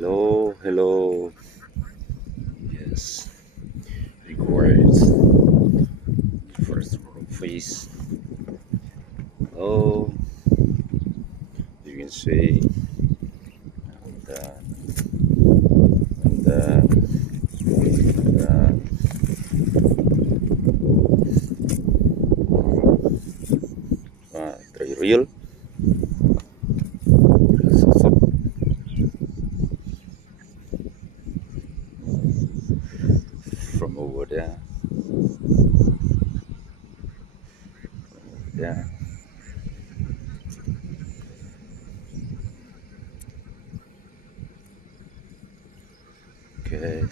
Hello, hello. Yes, records first face. Oh, you can say, and try real. So, from over there, yeah. Okay.